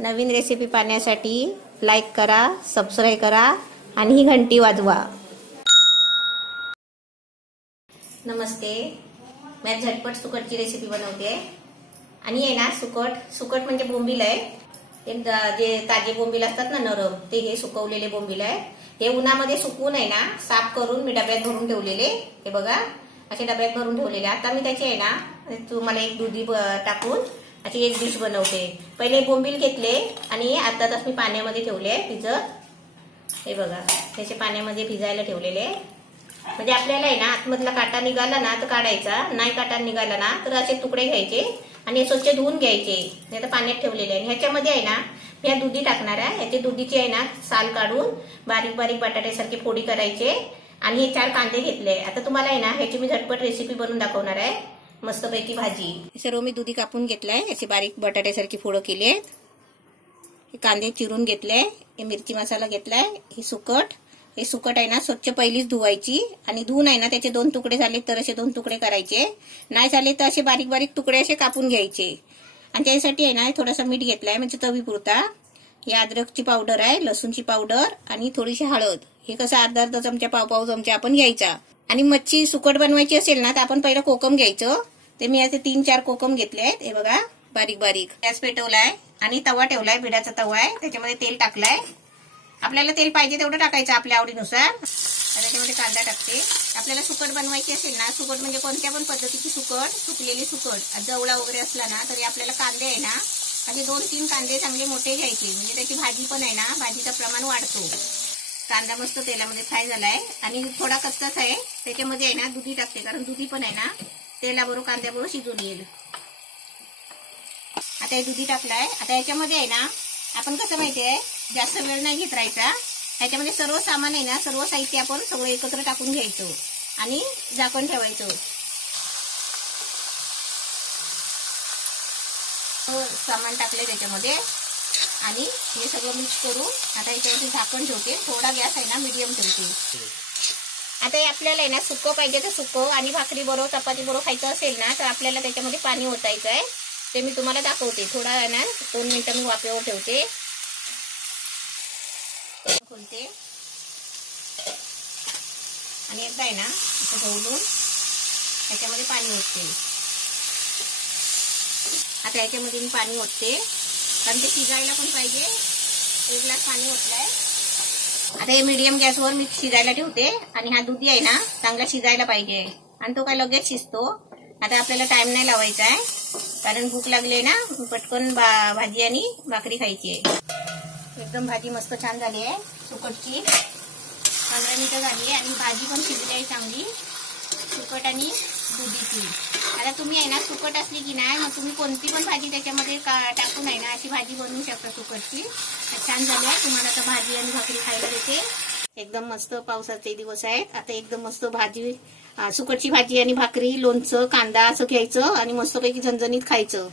नवीन recipe पाहण्यासाठी like करा, subscribe करा आणि ही घंटी वाजवा। नमस्ते, मैं झटपट सुकटची रेसिपी बनवते आणि आहे ना सुकट म्हणजे बोंबील आहे। जे ताजे बोंबील असतात ना नरम, ते हे सुकवलेले बोंबील आहे। हे उन्हामध्ये सुकवून आहे ना साफ करून मी डब्यात भरून ठेवलेले। हे बघा असे डब्यात भरून ठेवलेले। आता मी त्याचे आहे ना तुम्हाला एक दुधी टाकून अशी एक डिश बनवते। पहिले बोंबील घेतले आणि अर्धा तास मी पाण्यामध्ये ठेवले भिजत। हे बघा त्याचे पाण्यामध्ये भिजायला ठेवलेले, म्हणजे आपल्याला आहे ना आतमधला काटा निघाला ना तर काढायचा, नाही काटा निघाला ना तर असे तुकडे घ्यायचे आणि स्वच्छ धुवून घ्यायचे। नाही तर पाण्यात ठेवलेले आहे। ह्याच्यामध्ये आहे ना मी दुधी टाकणार आहे। ह्याचे दुधीची आहे ना साल काढून बारीक बारीक बटाट्यासारखे फोडी करायचे आणि हे 4 कांदे घेतले। आता तुम्हाला आहे ना ह्याची मी झटपट रेसिपी बनवून दाखवणार आहे, मस्तपैकी भाजी। सर्व मी दुधी कापून घेतलाय, याची बारीक बटाट्यासारखी फोडं केली आहेत। हे कांदे चिरून घेतले, हे मिरची मसाला घेतलाय। हे सुकट आहे ना स्वच्छ पहिलीच धुवायची आणि धुवून आहे ना त्याचे 2 तुकडे झाले तर असे 2 तुकडे करायचे, नाही झाले तर असे बारीक बारीक तुकडे असे कापून घ्यायचे। आणि त्यासाठी आहे ना थोडासा मीठ घेतलाय म्हणजे चवी पुरता। ही अद्रकची पावडर आहे, लसूणची पावडर आणि थोडीशी हळद। हे कसं अर्धा चमचा पाव चमचा आपण घ्यायचा। आणि मच्छी सुकट बनवायची असेल ना तर आपण पहिलं कोकम घ्यायचं। ते मी असे 3-4 कोकम घेतले आहेत। हे बघा बारीक बारीक। गॅस पेटवलाय आणि तवा ठेवलाय, बिडाचा तवा आहे, त्याच्यामध्ये तेल टाकलाय। आपल्याला तेल पाहिजे तेवढं टाकायचं आपल्या आवडीनुसार। त्याच्यामध्ये कांदा टाकते। आपल्याला सुकट बनवायची असेल ना, सुकट म्हणजे कोणत्या पण पद्धतीची सुकट, सुकलेली सुकट जवळा वगैरे असला ना तरी आपल्याला कांदे आहे ना असे 2-3 कांदे चांगले मोठे घ्यायचे, म्हणजे त्याची भाजी पण आहे ना भाजीचं प्रमाण वाढतो। कांदा मस्त तेलामध्ये फ्राय झालाय आणि थोडा कच्चाच आहे, त्याच्यामध्ये आहे ना दुधी टाकते, कारण दुधी पण आहे ना तेलाबरोबर कांद्याबरोबर शिजून येईल। आता हे दुधी टाकलाय। आता याच्यामध्ये आहे ना आपण कसं माहितीये जास्त वेळ नाही घेत राहायचा। ह्याच्यामध्ये सर्व सामान आहे ना, सर्व साहित्य आपण सगळं एकत्र टाकून घ्यायचं आणि झाकण ठेवायचं। सामान टाकले त्याच्यामध्ये आणि हे सगळं मिक्स करून आता याच्यावरती झाकण ठेवते। थोडा गॅस आहे ना मीडियम ठेवते। आता हे आपल्याला आहे ना सुकं पाहिजे तर सुकं आणि भाकरी बरोबर चपाती बरोबर खायचं असेल ना तर आपल्याला त्याच्यामध्ये पाणी ओतायचं आहे। ते मी तुम्हाला दाखवते। थोडा आहे ना 2 मिनिटं मी वाफेवर ठेवते, खोलते आणि एकदा आहे ना असं ढवळून त्याच्यामध्ये पाणी ओतते। आता याच्यामध्ये मी पाणी ओतते कारण ते शिजायला पण पाहिजे। 1 ग्लास पाणी ओतलाय। आता हे मीडियम गॅसवर मी शिजायला ठेवते आणि हा दुधी आहे ना चांगला शिजायला पाहिजे आणि तो काय लगेच शिजतो। आता आपल्याला टाइम नाही लावायचा आहे, कारण भूक लागली ना, पटकन भाजी आणि भाकरी खायची आहे। एकदम भाजी मस्त छान झाली आहे सुकटची। 15 मिनिटं झाली आणि भाजी पण शिजली आहे चांगली, सुकट आणि दुधीची। आता तुम्ही आहे ना सुकट असली की नाही मग तुम्ही कोणती पण भाजी त्याच्यामध्ये टाकून आहे ना अशी भाजी बनवू शकता सुकटची। छान झाली आहे। तुम्हाला आता भाजी आणि भाकरी खायला देते। एकदम मस्त पावसाचे दिवस आहेत, आता एकदम मस्त भाजी, सुकटची भाजी आणि भाकरी, लोणचं, कांदा असं घ्यायचं आणि मस्तपैकी झणझणीत खायचं।